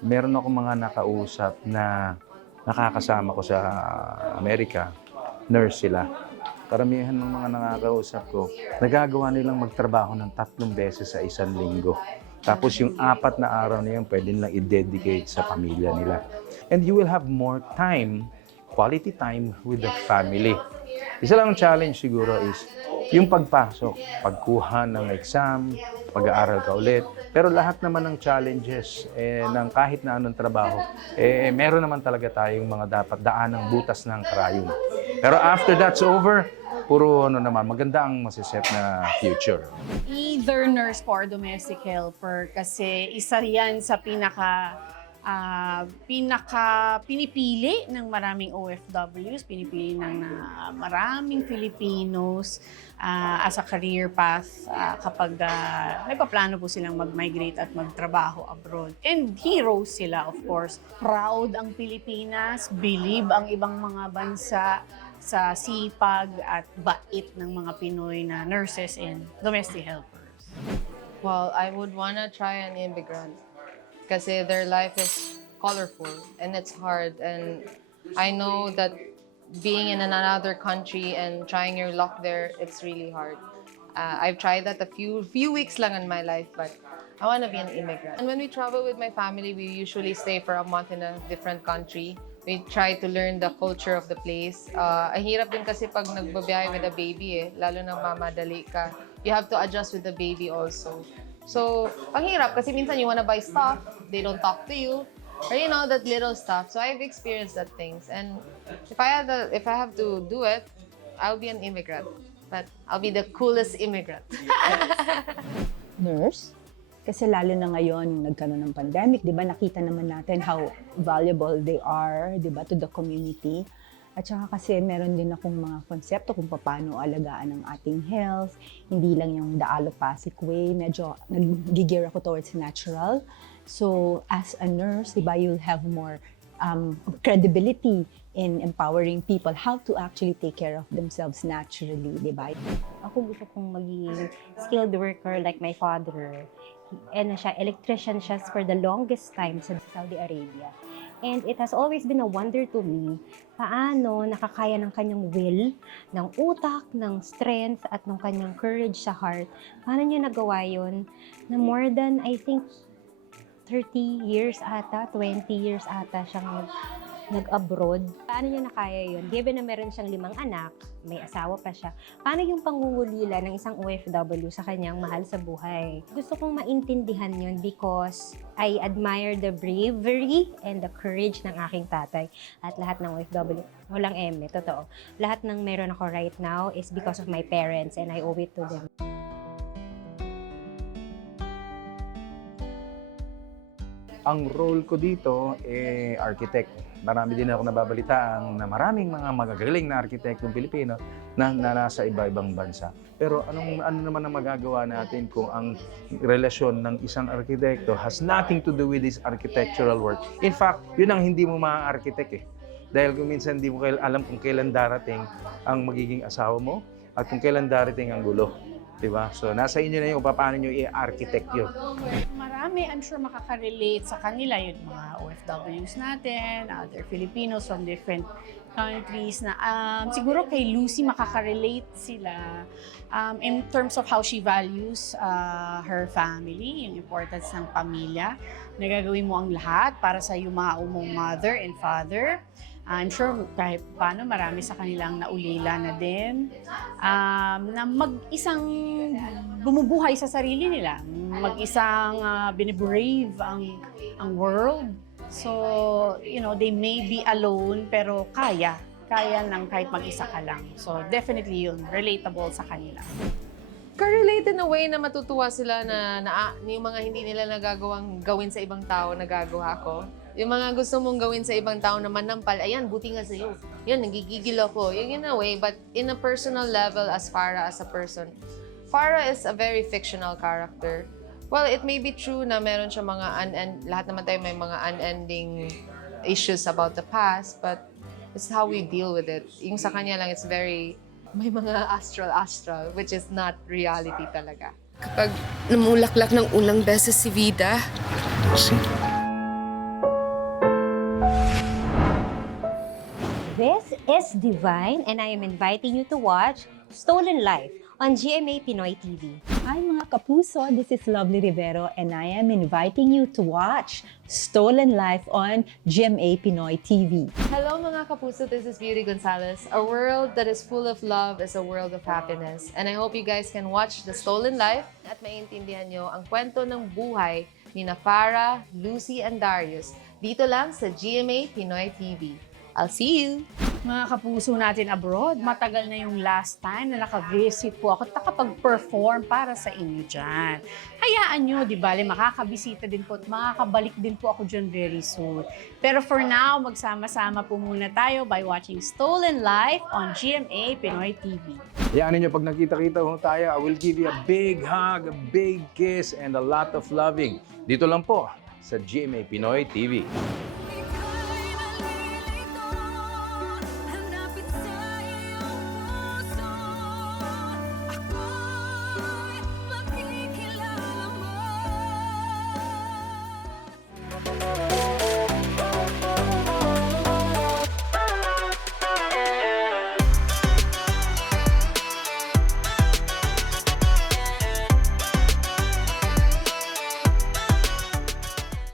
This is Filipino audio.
meron ako mga nakausap na nakakasama ko sa Amerika, nurse sila. Karamihan ng mga nakakausap ko, nagagawa nilang magtrabaho ng tatlong beses sa isang linggo. Tapos yung apat na araw na yun, pwede nilang i-dedicate sa pamilya nila. And you will have more time, quality time with the family. Isa lang ang challenge siguro is yung pagpasok, pagkuha ng exam, pag-aaral ka ulit. Pero lahat naman ng challenges eh, ng kahit na anong trabaho, eh, meron naman talaga tayong mga dapat daan ng butas ng karayom. Pero after that's over, puro ano naman, maganda ang masiset na future. Either nurse or domestic helper kasi isa yan sa pinaka ah, pinaka pinipili ng maraming OFWs, pinipili ng ah, maraming Filipinos ah, as a career path ah, kapag uh, may paplano po silang mag-migrate at magtrabaho abroad. And heroes sila, of course. Proud ang Pilipinas, believe ang ibang mga bansa sa sipag at bait ng mga Pinoy na nurses and domestic helpers. Well, I would wanna try an immigrant kasi their life is colorful and it's hard and I know that being in another country and trying your luck there, it's really hard. Uh, I've tried that a few few weeks lang in my life, but I want to be an immigrant. And when we travel with my family, we usually stay for a month in a different country. We try to learn the culture of the place. Uh, ang hirap din kasi pag nagbabiyahe with a baby eh, lalo na mamadali ka. You have to adjust with the baby also. So, ang hirap kasi minsan you wanna buy stuff, they don't talk to you, or you know, that little stuff. So I've experienced that things. And if I had the, if I have to do it, I'll be an immigrant. But I'll be the coolest immigrant. nurse. Kasi lalo na ngayon, nagkaroon ng pandemic, di ba, nakita naman natin how valuable they are, di ba, to the community. At saka kasi meron din akong mga konsepto kung paano alagaan ang ating health, hindi lang yung the allopathic way, medyo nag-gear ako towards natural. So, as a nurse, di ba, you'll have more um, credibility in empowering people how to actually take care of themselves naturally, di ba? Ako gusto kong maging skilled worker like my father. And siya, electrician siya for the longest time sa Saudi Arabia. And it has always been a wonder to me paano nakakaya ng kanyang will, ng utak, ng strength, at ng kanyang courage sa heart. Paano niya nagawa yun na more than, I think, 30 years ata, 20 years ata siyang nag-abroad. Paano niya nakaya yun? Given na meron siyang limang anak, may asawa pa siya, paano yung pangungulila ng isang OFW sa kanyang mahal sa buhay? Gusto kong maintindihan yun because I admire the bravery and the courage ng aking tatay at lahat ng OFW. Walang eme, totoo. Lahat ng meron ako right now is because of my parents and I owe it to them. Ang role ko dito, eh, architect. Marami din ako nababalitaan na maraming mga magagaling na architektong Pilipino na, na nasa iba-ibang bansa. Pero anong ano naman ang magagawa natin kung ang relasyon ng isang arkitekto has nothing to do with his architectural work. In fact, yun ang hindi mo ma-architect eh. Dahil kung minsan hindi mo alam kung kailan darating ang magiging asawa mo at kung kailan darating ang gulo. Diba? So, nasa inyo na yung paano nyo i-architect yun. Marami, I'm sure makaka-relate sa kanila yung mga OFWs natin, other Filipinos from different countries na um, siguro kay Lucy makaka-relate sila um, in terms of how she values uh, her family, yung importance ng pamilya. Nagagawin mo ang lahat para sa yumao mong mother and father. I'm sure kahit paano marami sa kanilang naulila na din um, na mag-isang bumubuhay sa sarili nila, mag-isang uh, binibrave ang, ang world. So, you know, they may be alone pero kaya. Kaya ng kahit mag-isa ka lang. So, definitely yun, relatable sa kanila. Ka-relate in a way na matutuwa sila na, na yung mga hindi nila nagagawang gawin sa ibang tao, nagagawa ko. Yung mga gusto mong gawin sa ibang tao na manampal, ayan, buti nga sa'yo. Yan, nagigigil ako. Yung in a way, but in a personal level as Farah as a person, Farah is a very fictional character. Well, it may be true na meron siya mga unend lahat naman tayo may mga unending issues about the past, but it's how we deal with it. Yung sa kanya lang, it's very, may mga astral-astral, which is not reality talaga. Kapag namulaklak ng unang beses si Vida, This is Divine, and I am inviting you to watch Stolen Life, on GMA Pinoy TV. Hi mga kapuso, this is Lovely Rivero and I am inviting you to watch Stolen Life on GMA Pinoy TV. Hello mga kapuso, this is Beauty Gonzalez. A world that is full of love is a world of happiness. And I hope you guys can watch The Stolen Life at maintindihan nyo ang kwento ng buhay ni Farah, Lucy, and Darius dito lang sa GMA Pinoy TV. I'll see you! Mga kapuso natin abroad, matagal na yung last time na naka-visit po ako at nakapag-perform para sa inyo dyan. Hayaan nyo, di ba, makakabisita din po at makakabalik din po ako dyan very soon. Pero for now, magsama-sama po muna tayo by watching Stolen Life on GMA Pinoy TV. Hayaan ninyo, pag nakita-kita ho tayo, I will give you a big hug, a big kiss, and a lot of loving. Dito lang po sa GMA Pinoy TV.